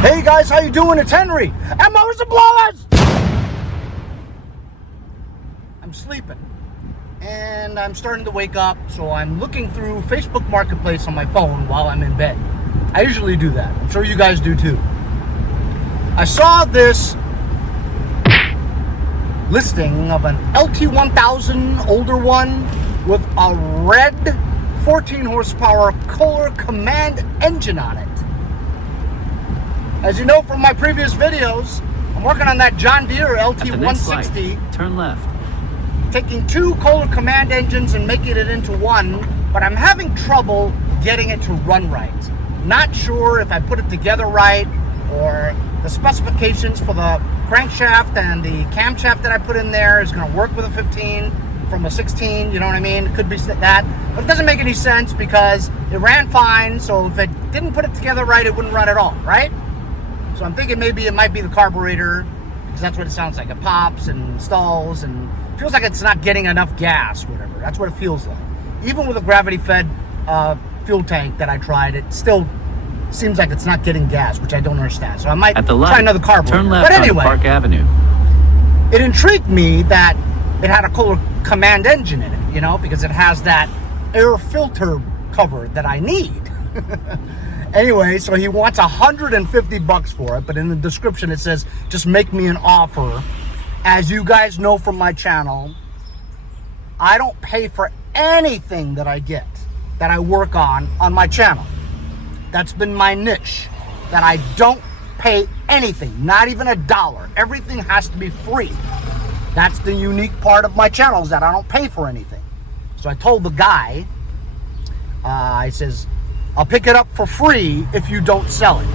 Hey guys, how you doing? It's Henry, and mowers and blowers! I'm sleeping, and I'm starting to wake up, so I'm looking through Facebook Marketplace on my phone while I'm in bed. I usually do that. I'm sure you guys do too. I saw this listing of an Lt1000 older one with a red 14 horsepower Kohler command engine on it. As you know from my previous videos, I'm working on that John Deere Lt1060. Turn left. Taking two Kohler command engines and making it into one, but I'm having trouble getting it to run right. Not sure if I put it together right, or the specifications for the crankshaft and the camshaft that I put in there is going to work with a 15 from a 16, you know what I mean? It could be that, but it doesn't make any sense because it ran fine, so if it didn't put it together right, it wouldn't run at all, right? So I'm thinking maybe it might be the carburetor, because that's what it sounds like. It pops and stalls and feels like it's not getting enough gas, whatever. That's what it feels like. Even with a gravity-fed fuel tank that I tried, it still seems like it's not getting gas, which I don't understand. So I might try another carburetor. Turn left, but anyway, on Park Avenue. It intrigued me that it had a Kohler command engine in it, you know, because it has that air filter cover that I need. Anyway, so he wants $150 for it, but in the description it says, just make me an offer. As you guys know from my channel, I don't pay for anything that I get, that I work on my channel. That's been my niche, that I don't pay anything, not even $1. Everything has to be free. That's the unique part of my channel, is that I don't pay for anything. So I told the guy, I says, I'll pick it up for free if you don't sell it.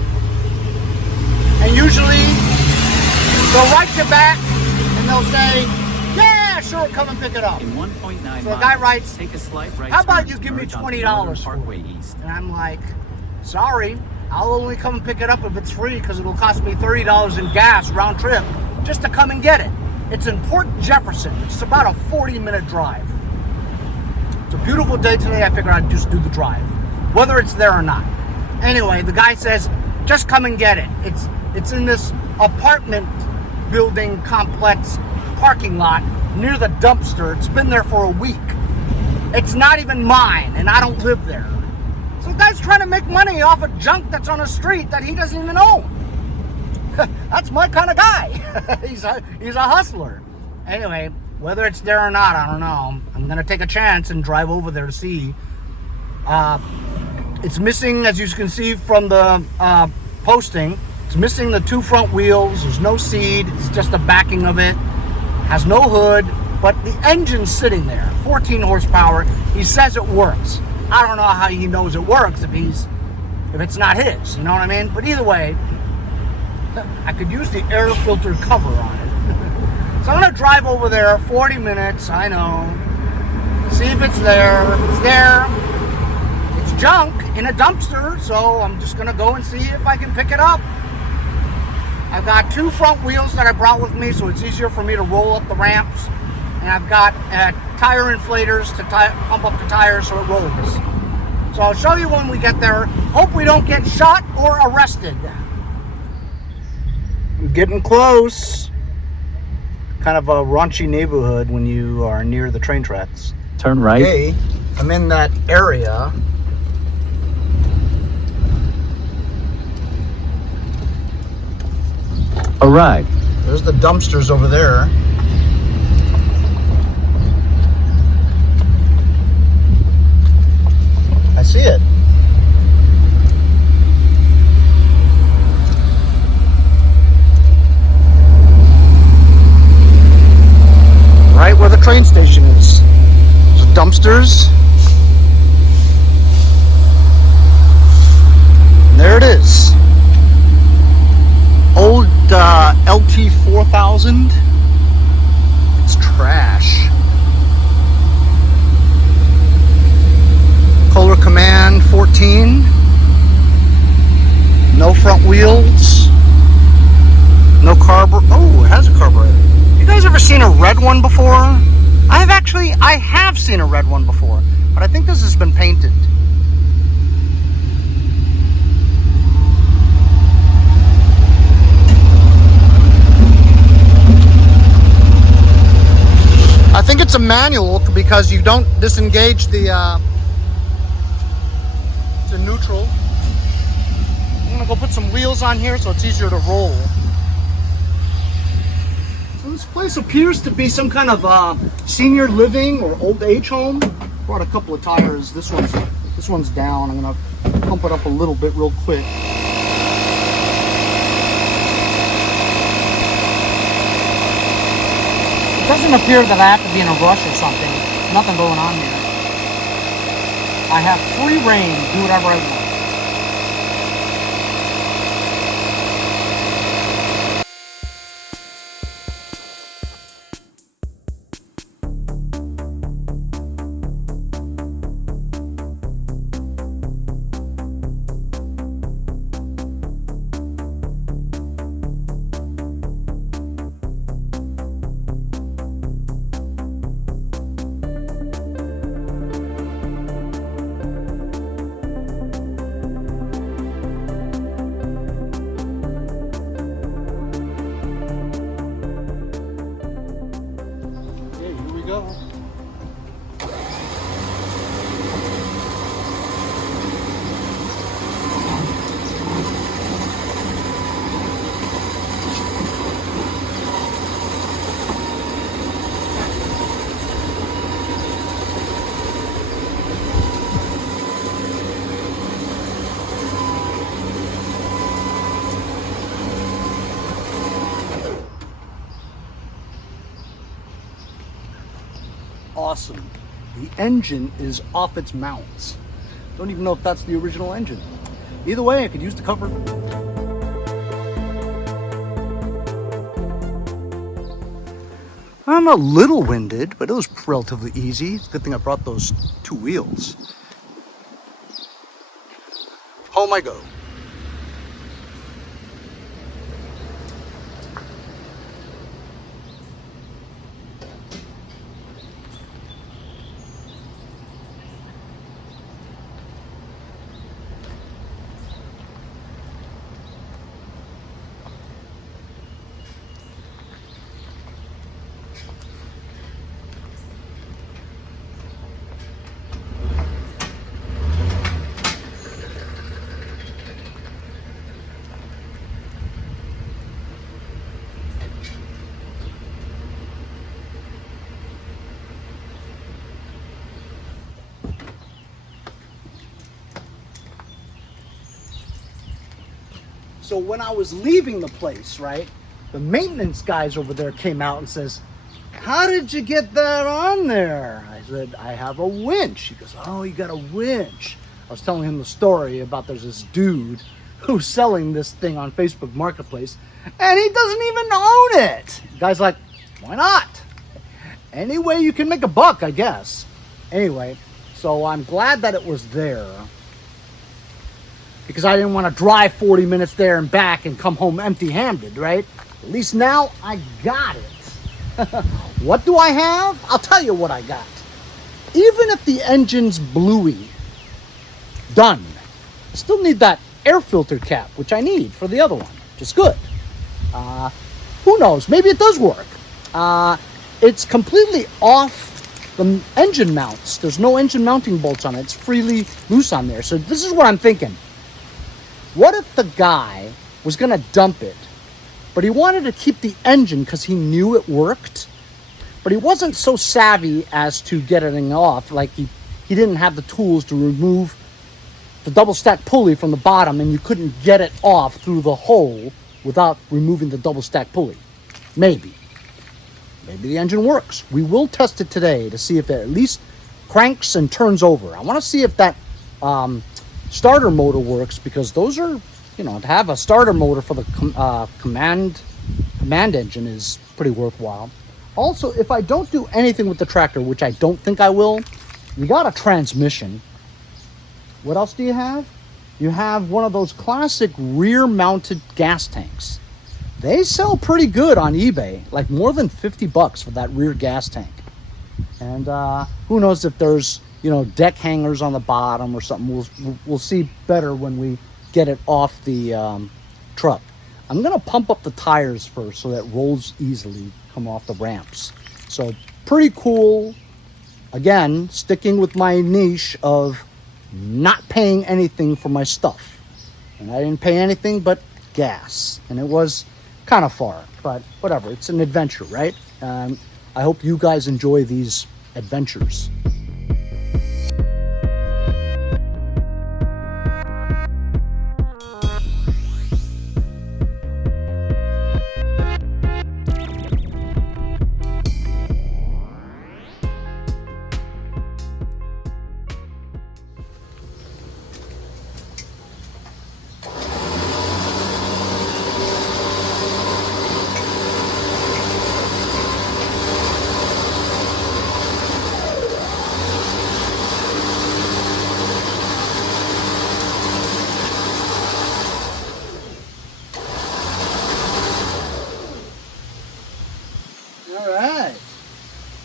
And usually, they'll write you back and they'll say, yeah, sure, come and pick it up. In 1.9 so the guy writes, take a slight right how about turn you to give me merge onto $20 for Parkway it? East. And I'm like, sorry, I'll only come and pick it up if it's free, because it'll cost me $30 in gas round trip just to come and get it. It's in Port Jefferson. It's about a 40-minute drive. It's a beautiful day today. I figured I'd just do the drive, whether it's there or not. Anyway, the guy says, just come and get it. It's in this apartment building complex parking lot near the dumpster. It's been there for a week. It's not even mine, and I don't live there. So the guy's trying to make money off of junk that's on a street that he doesn't even own. That's my kind of guy. He's a hustler. Anyway, whether it's there or not, I don't know. I'm going to take a chance and drive over there to see. It's missing, as you can see from the posting, it's missing the two front wheels. There's no seat. It's just the backing of it. Has no hood, but the engine's sitting there. 14 horsepower. He says it works. I don't know how he knows it works if it's not his. You know what I mean? But either way, I could use the air filter cover on it. So I'm going to drive over there 40 minutes. I know. See if it's there. If it's there, it's junk in a dumpster, so I'm just going to go and see if I can pick it up. I've got two front wheels that I brought with me, so it's easier for me to roll up the ramps. And I've got tire inflators to pump up the tires so it rolls. So I'll show you when we get there. Hope we don't get shot or arrested. We're getting close. Kind of a raunchy neighborhood when you are near the train tracks. Turn right. Okay, I'm in that area. Arrive. There's the dumpsters over there. I see it. Right where the train station is. There's the dumpsters. And there it is. Old Lt1000. It's trash. Kohler Command 14. No front wheels. No carburetor. Oh, it has a carburetor. You guys ever seen a red one before? I have seen a red one before, but I think this has been painted. it's a manual because you don't disengage the it's a neutral. I'm gonna go put some wheels on here so it's easier to roll. So this place appears to be some kind of senior living or old age home. Brought a couple of tires. This one's down. I'm gonna pump it up a little bit real quick. It doesn't appear that I have to be in a rush or something. There's nothing going on here. I have free reign to do whatever I want. Go. Awesome. The engine is off its mounts. Don't even know if that's the original engine. Either way, I could use the cover. I'm a little winded, but it was relatively easy. It's a good thing I brought those two wheels. Home I go. So when I was leaving the place, right, the maintenance guys over there came out and says, "How did you get that on there?" I said, "I have a winch." He goes, "Oh, you got a winch." I was telling him the story about there's this dude who's selling this thing on Facebook Marketplace, and he doesn't even own it. The guy's like, "Why not? Any way you can make a buck, I guess." Anyway, so I'm glad that it was there, because I didn't want to drive 40 minutes there and back and come home empty-handed, right? At least now I got it. What do I have? I'll tell you what I got. Even if the engine's bluey, done. I still need that air filter cap, which I need for the other one, which is good. Who knows? Maybe it does work. It's completely off the engine mounts. There's no engine mounting bolts on it. It's freely loose on there. So this is what I'm thinking. What if the guy was going to dump it, but he wanted to keep the engine because he knew it worked, but he wasn't so savvy as to get it off? Like he didn't have the tools to remove the double stack pulley from the bottom, and you couldn't get it off through the hole without removing the double stack pulley. Maybe the engine works. We will test it today to see if it at least cranks and turns over. I want to see if that starter motor works, because those are, you know, to have a starter motor for the command engine is pretty worthwhile. Also, if I don't do anything with the tractor, which I don't think I will, you got a transmission. What else do you have? You have one of those classic rear mounted gas tanks. They sell pretty good on eBay, like more than 50 bucks for that rear gas tank. And who knows if there's, you know, deck hangers on the bottom or something. We'll see better when we get it off the truck. I'm gonna pump up the tires first so that it rolls easily, come off the ramps. So pretty cool. Again, sticking with my niche of not paying anything for my stuff. And I didn't pay anything but gas. And it was kind of far, but whatever. It's an adventure, right? I hope you guys enjoy these adventures.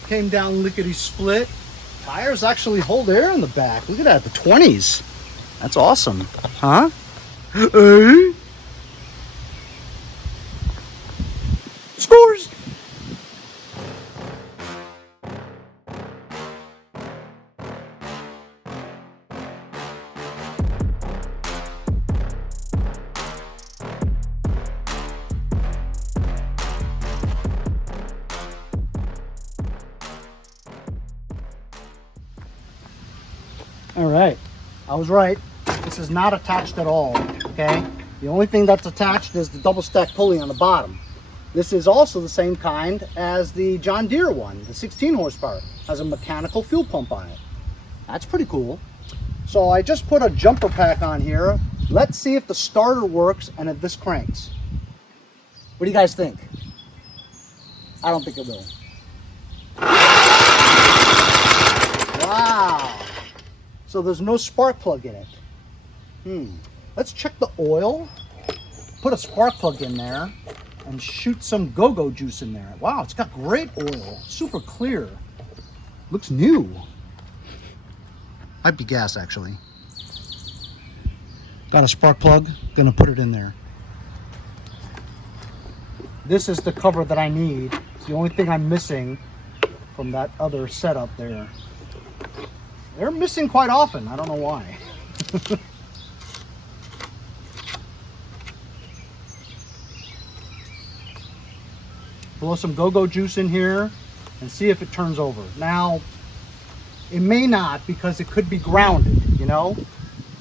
Came down lickety split. Tires actually hold air in the back. Look at that, the 20s. That's awesome, huh? Hey. Scores. All right, I was right. This is not attached at all, okay? The only thing that's attached is the double stack pulley on the bottom. This is also the same kind as the John Deere one, the 16 horsepower. Has a mechanical fuel pump on it. That's pretty cool. So I just put a jumper pack on here. Let's see if the starter works and if this cranks. What do you guys think? I don't think it will. Wow. So there's no spark plug in it. Let's check the oil. Put a spark plug in there and shoot some go-go juice in there. Wow, it's got great oil. Super clear. Looks new. Might be gas, actually. Got a spark plug. Gonna put it in there. This is the cover that I need. It's the only thing I'm missing from that other setup there. They're missing quite often. I don't know why. Blow some go-go juice in here and see if it turns over. Now, it may not because it could be grounded, you know?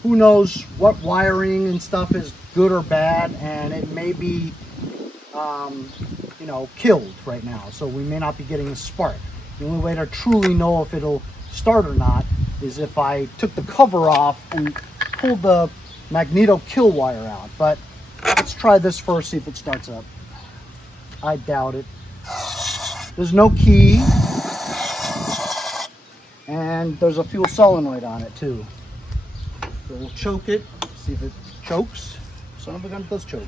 Who knows what wiring and stuff is good or bad, and it may be, you know, killed right now. So we may not be getting a spark. The only way to truly know if it'll start or not is if I took the cover off and pulled the magneto kill wire out. But let's try this first, see if it starts up. I doubt it. There's no key. And there's a fuel solenoid on it too. So we'll choke it, see if it chokes. Son of a gun, it does choke.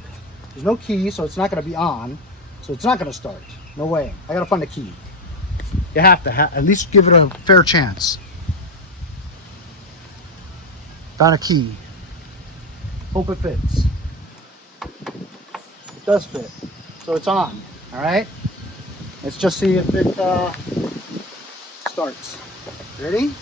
There's no key, so it's not gonna be on. So it's not gonna start. No way. I gotta find a key. You have to at least give it a fair chance. Found a key. Hope it fits. It does fit. So it's on. All right. Let's just see if it starts. Ready?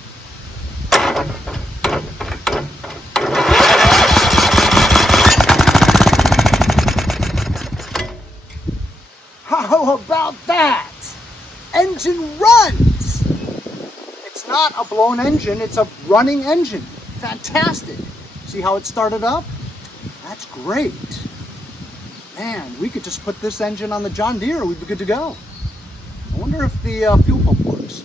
How about that? Engine runs. It's not a blown engine, it's a running engine. Fantastic. See how it started up? That's great. Man, we could just put this engine on the John Deere, we'd be good to go. I wonder if the fuel pump works.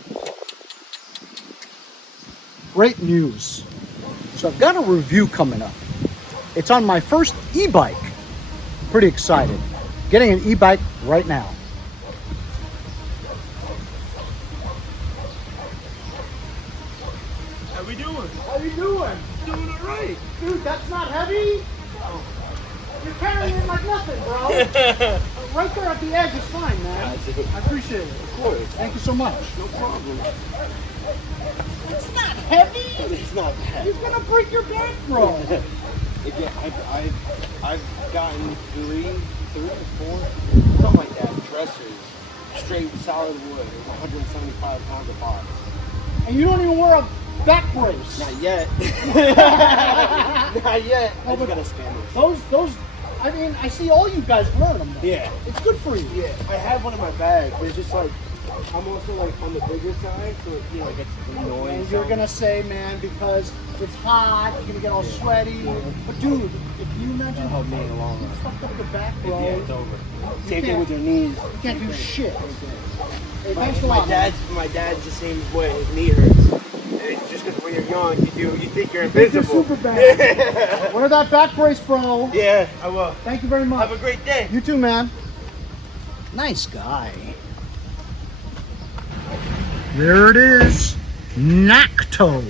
Great news. So I've got a review coming up. It's on my first e-bike. Pretty excited. Getting an e-bike right now. How we doing? How you doing? Doing it right. Dude, that's not heavy. You're carrying it like nothing, bro. Right there at the edge is fine, man. I appreciate it. Of course. Thank you so much. No problem. It's not heavy. It's not bad. You're gonna break your back, bro. Again, I've gotten three or four, something like that, dressers straight solid wood. It's 175 pounds a box. And you don't even wear a back brace. Not yet. Not yet. I just gotta scan this. Those, I mean, I see all you guys wearing them. Though. Yeah. It's good for you. Yeah, I have one in my bag, but it's just like, I'm also like on the bigger side, so you know, it gets annoying. And you're gonna say, man, because it's hot, you're gonna get all sweaty. But dude, if you imagine help me in the long you run. fucked up your back, bro. Yeah, it's over. You Same thing can't- with your knees. You can't do shit. Hey, thanks a lot. My dad's the same way. His knee hurts. And it's just because when you're young, you think you're invisible. You're super bad. Wear that back brace, bro. Yeah, I will. Thank you very much. Have a great day. You too, man. Nice guy. There it is. Nacto.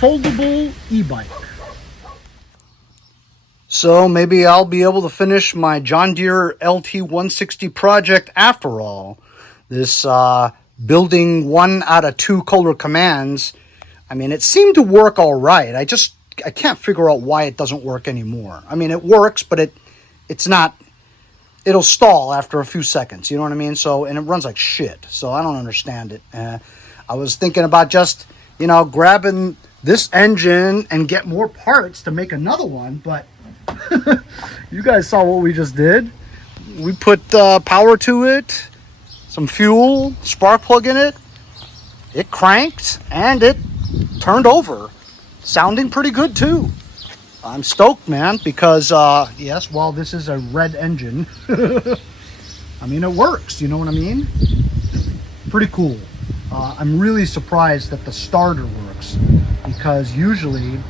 Foldable e-bike. So maybe I'll be able to finish my John Deere LT160 project after all. This building 1 out of 2 Kohler commands, I mean, it seemed to work all right. I can't figure out why it doesn't work anymore. I mean, it works, but it's not, it'll stall after a few seconds, you know what I mean? So, and it runs like shit, so I don't understand it. I was thinking about just, you know, grabbing this engine and get more parts to make another one, but you guys saw what we just did. We put power to it, some fuel, spark plug in it. It cranked and it turned over. Sounding pretty good too. I'm stoked, man, because yes, while this is a red engine, I mean, it works, you know what I mean? Pretty cool. I'm really surprised that the starter works, because usually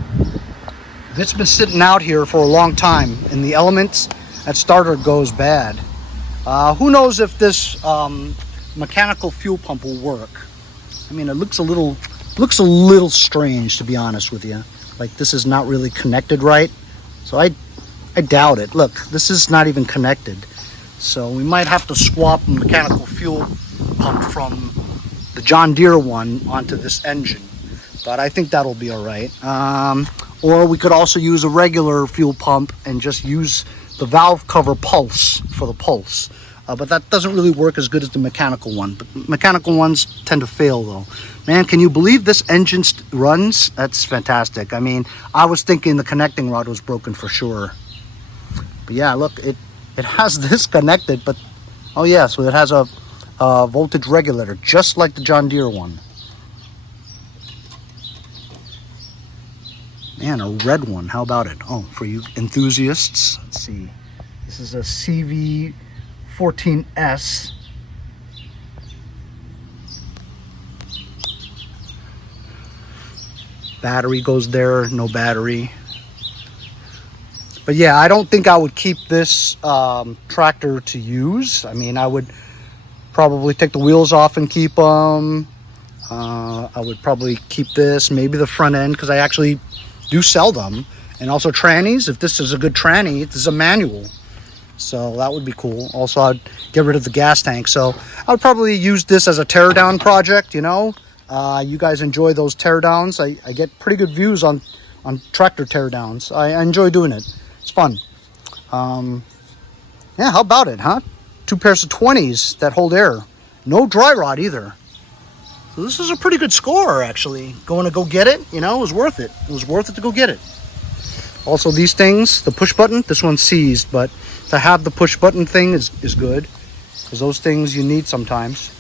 it's been sitting out here for a long time in the elements. That starter goes bad. Who knows if this mechanical fuel pump will work? I mean, it looks a little strange, to be honest with you. Like, this is not really connected right, so I doubt it. Look, this is not even connected, so we might have to swap the mechanical fuel pump from the John Deere one onto this engine, but I think that'll be all right. Or we could also use a regular fuel pump and just use the valve cover pulse for the pulse. But that doesn't really work as good as the mechanical one. But mechanical ones tend to fail though. Man, can you believe this engine runs? That's fantastic. I mean, I was thinking the connecting rod was broken for sure. But yeah, look, it has this connected, but oh yeah, so it has a voltage regulator, just like the John Deere one. Man, a red one, how about it? Oh, for you enthusiasts, let's see. This is a CV14S. Battery goes there, no battery. But yeah, I don't think I would keep this tractor to use. I mean, I would probably take the wheels off and keep them. I would probably keep this, maybe the front end, because I actually do sell them. And also trannies. If this is a good tranny, this is a manual, so that would be cool. Also, I'd get rid of the gas tank, so I would probably use this as a teardown project, you know. You guys enjoy those teardowns. I get pretty good views on tractor teardowns. I enjoy doing it. It's fun. Yeah, how about it, huh? 2 pairs of 20s that hold air. No dry rot either. So this is a pretty good score, actually. Going to go get it, you know, it was worth it. It was worth it to go get it. Also, these things, the push button, this one's seized, but to have the push button thing is good, because those things you need sometimes.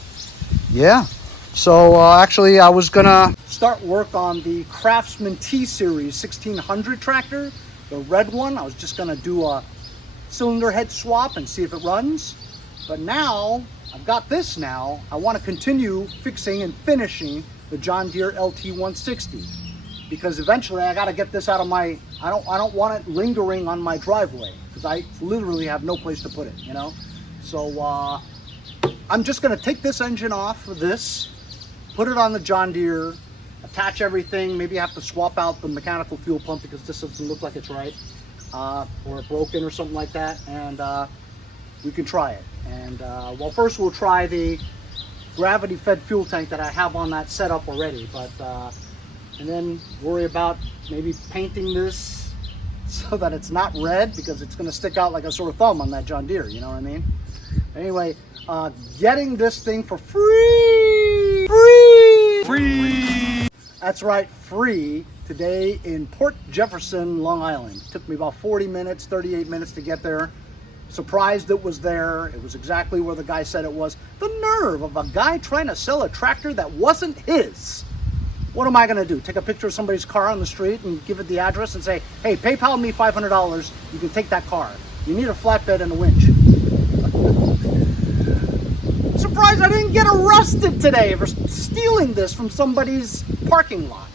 Yeah. So actually, I was gonna start work on the Craftsman T-Series 1600 tractor, the red one. I was just gonna do a cylinder head swap and see if it runs. But now I've got this now. I want to continue fixing and finishing the John Deere LT160, because eventually I got to get this out of my, I don't want it lingering on my driveway, because I literally have no place to put it, you know. So I'm just going to take this engine off of this, put it on the John Deere, attach everything. Maybe I have to swap out the mechanical fuel pump because this doesn't look like it's right, or broken or something like that, and we can try it. And well, first we'll try the gravity fed fuel tank that I have on that setup already, but and then worry about maybe painting this so that it's not red, because it's going to stick out like a sore thumb on that John Deere, you know what I mean? Anyway, getting this thing for free! Free! That's right, free, today in Port Jefferson, Long Island. Took me about 40 minutes, 38 minutes to get there. Surprised it was there. It was exactly where the guy said it was. The nerve of a guy trying to sell a tractor that wasn't his. What am I going to do? Take a picture of somebody's car on the street and give it the address and say, hey, PayPal me $500. You can take that car. You need a flatbed and a winch. Surprised I didn't get arrested today for stealing this from somebody's parking lot.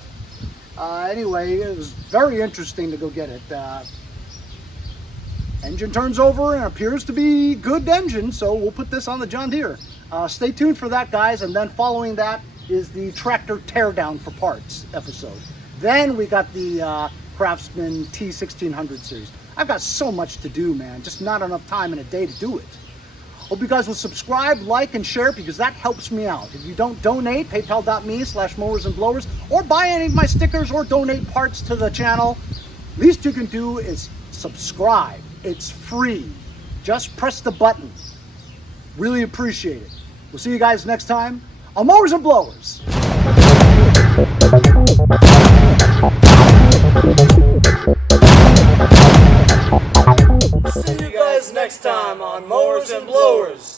Anyway, it was very interesting to go get it. Engine turns over and appears to be good engine, so we'll put this on the John Deere. Stay tuned for that, guys, and then following that is the tractor teardown for parts episode. Then we got the Craftsman T1600 series. I've got so much to do, man, just not enough time in a day to do it. Hope you guys will subscribe, like, and share, because that helps me out. If you don't donate, paypal.me/mowersandblowers, or buy any of my stickers or donate parts to the channel, least you can do is subscribe. It's free. Just press the button. Really appreciate it. We'll see you guys next time on Mowers and Blowers. See you guys next time on Mowers and Blowers.